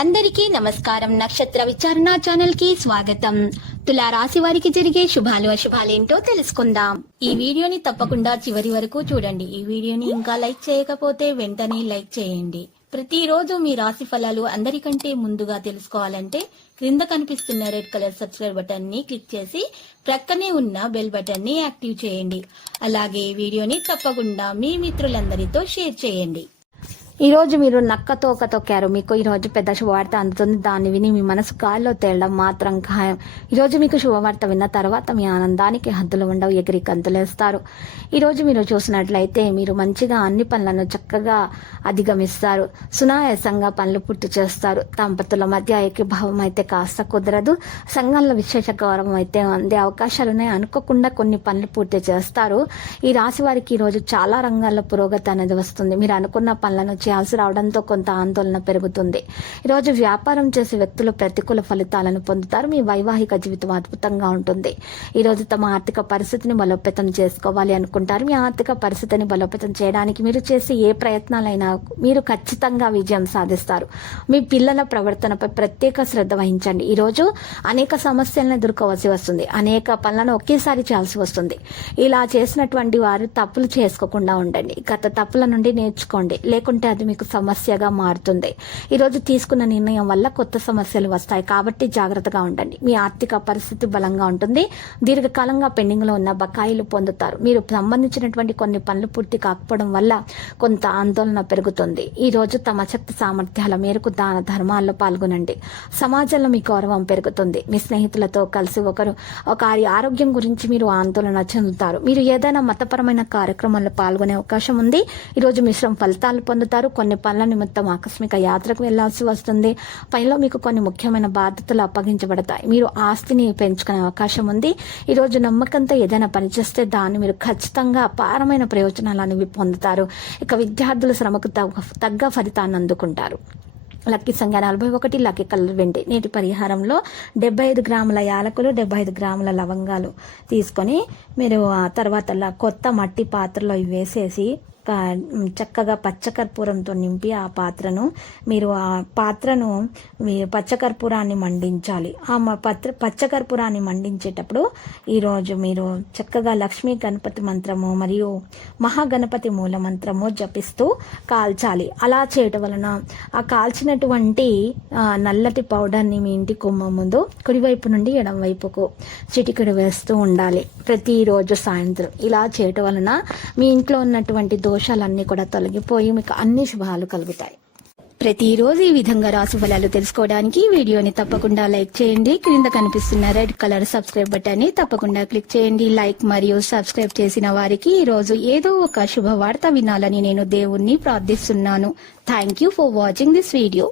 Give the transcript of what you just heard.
అందరికీ నమస్కారం. నక్షత్ర విచారణ ఛానల్ కి స్వాగతం. తులా రాశి వారికి జరిగే శుభాలు అశుభాలేంటో తెలుసుకుందాం. ఈ వీడియోని తప్పకుండా చివరి వరకు చూడండి. ఈ వీడియోని ఇంకా లైక్ చేయకపోతే వెంటనే లైక్ చేయండి. ప్రతిరోజు మీ రాశి ఫలాలు అందరికంటే ముందుగా తెలుసుకోవాలంటే క్రింద కనిపిస్తున్న రెడ్ కలర్ సబ్స్క్రైబ్ బటన్ ని క్లిక్ చేసి ప్రక్కనే ఉన్న బెల్ బటన్ ని యాక్టివ్ చేయండి. అలాగే ఈ వీడియోని తప్పకుండా మీ మిత్రులందరితో షేర్ చేయండి. ఈ రోజు మీరు నక్క తోక తొక్కారు. మీకు ఈ రోజు పెద్ద శుభవార్త అందుతుంది. దాన్ని విని మీ మనసు గాల్లో తేలడం మాత్రం ఖాయం. ఈ రోజు మీకు శుభవార్త విన్న తర్వాత మీ ఆనందానికి హద్దులు ఉండవు, ఎగిరి కంతులేస్తారు. ఈ రోజు మీరు చూసినట్లయితే మీరు మంచిగా అన్ని పనులను చక్కగా అధిగమిస్తారు. సునాయాసంగా పనులు పూర్తి చేస్తారు. దంపతుల మధ్య ఏకీభావం అయితే కాస్త కుదరదు. సంఘంలో విశేష గౌరవం అయితే అందే అవకాశాలున్నాయి. అనుకోకుండా కొన్ని పనులు పూర్తి చేస్తారు. ఈ రాశి వారికి ఈ రోజు చాలా రంగాల్లో పురోగతి అనేది వస్తుంది. మీరు అనుకున్న పనులను చేయాల్సి రావడంతో కొంత ఆందోళన పెరుగుతుంది. ఈరోజు వ్యాపారం చేసే వ్యక్తులు ప్రతికూల ఫలితాలను పొందుతారు. మీ వైవాహిక జీవితం అద్భుతంగా ఉంటుంది. ఈరోజు తమ ఆర్థిక పరిస్థితిని బలోపేతం చేసుకోవాలి అనుకుంటారు. మీ ఆర్థిక పరిస్థితిని బలోపేతం చేయడానికి మీరు చేసే ఏ ప్రయత్నాలైనా మీరు ఖచ్చితంగా విజయం సాధిస్తారు. మీ పిల్లల ప్రవర్తనపై ప్రత్యేక శ్రద్ధ వహించండి. ఈరోజు అనేక సమస్యలను ఎదుర్కోవాల్సి వస్తుంది. అనేక పనులను ఒకేసారి చేయాల్సి వస్తుంది. ఇలా చేసినటువంటి వారు తప్పులు చేసుకోకుండా ఉండండి. గత తప్పుల నుండి నేర్చుకోండి, లేకుంటే అది మీకు సమస్యగా మారుతుంది. ఈరోజు తీసుకున్న నిర్ణయం వల్ల కొత్త సమస్యలు వస్తాయి కాబట్టి జాగ్రత్తగా ఉండండి. మీ ఆర్థిక పరిస్థితి బలంగా ఉంటుంది. దీర్ఘకాలంగా పెండింగ్ లో ఉన్న బకాయిలు పొందుతారు. మీరు సంబంధించినటువంటి కొన్ని పనులు పూర్తి కాకపోవడం వల్ల కొంత ఆందోళన పెరుగుతుంది. ఈ రోజు తమ శక్తి సామర్థ్యాల మేరకు దాన ధర్మాల్లో పాల్గొనండి. సమాజంలో మీ గౌరవం పెరుగుతుంది. మీ స్నేహితులతో కలిసి ఒకరి ఆరోగ్యం గురించి మీరు ఆందోళన చెందుతారు. మీరు ఏదైనా మతపరమైన కార్యక్రమాల్లో పాల్గొనే అవకాశం ఉంది. ఈరోజు మిశ్రమ ఫలితాలు పొందుతారు. కొన్ని పనుల నిమిత్తం ఆకస్మిక యాత్రకు వెళ్లాల్సి వస్తుంది. పనిలో మీకు కొన్ని ముఖ్యమైన బాధ్యతలు అప్పగించబడతాయి. మీరు ఆస్తిని పెంచుకునే అవకాశం ఉంది. ఈ రోజు నమ్మకంతో ఏదైనా పని చేస్తే దాన్ని మీరు ఖచ్చితంగా అపారమైన ప్రయోజనాలు అనేవి పొందుతారు. ఇక విద్యార్థుల శ్రమకు తగ్గ ఫలితాన్ని అందుకుంటారు. లక్కీ సంఖ్య 41, లక్కీ కలర్ వెండి. నేటి పరిహారంలో 75 గ్రాముల యాలకులు, 75 గ్రాముల లవంగాలు తీసుకొని మీరు తర్వాత కొత్త మట్టి పాత్రలో వేసేసి చక్కగా పచ్చకర్పూరంతో నింపి ఆ పాత్రను పచ్చకర్పూరాన్ని మండించాలి. ఆ పచ్చకర్పూరాన్ని మండించేటప్పుడు ఈరోజు మీరు చక్కగా లక్ష్మీ గణపతి మంత్రము మరియు మహాగణపతి మూల మంత్రము జపిస్తూ కాల్చాలి. అలా చేయటం వలన ఆ కాల్చినటువంటి నల్లటి పౌడర్ని మీ ఇంటి కుమ్మ ముందు కుడివైపు నుండి ఎడం వైపుకు చిటికెడు వేస్తూ ఉండాలి ప్రతిరోజు సాయంత్రం. ఇలా చేయటం వలన మీ ఇంట్లో ఉన్నటువంటి దోషాలన్నీ కూడా తొలగిపోయి మీకు అన్ని శుభాలు కలుగుతాయి. ప్రతిరోజు ఈ విధంగా రాశి ఫలాలు తెలుసుకోవడానికి వీడియోని తప్పకుండా లైక్ చేయండి. క్రింద కనిపిస్తున్న రెడ్ కలర్ సబ్స్క్రైబ్ బటన్ ని తప్పకుండా క్లిక్ చేయండి. లైక్ మరియు సబ్స్క్రైబ్ చేసిన వారికి ఈ రోజు ఏదో ఒక శుభవార్త వినాలని నేను దేవుణ్ణి ప్రార్థిస్తున్నాను. Thank you for watching this video.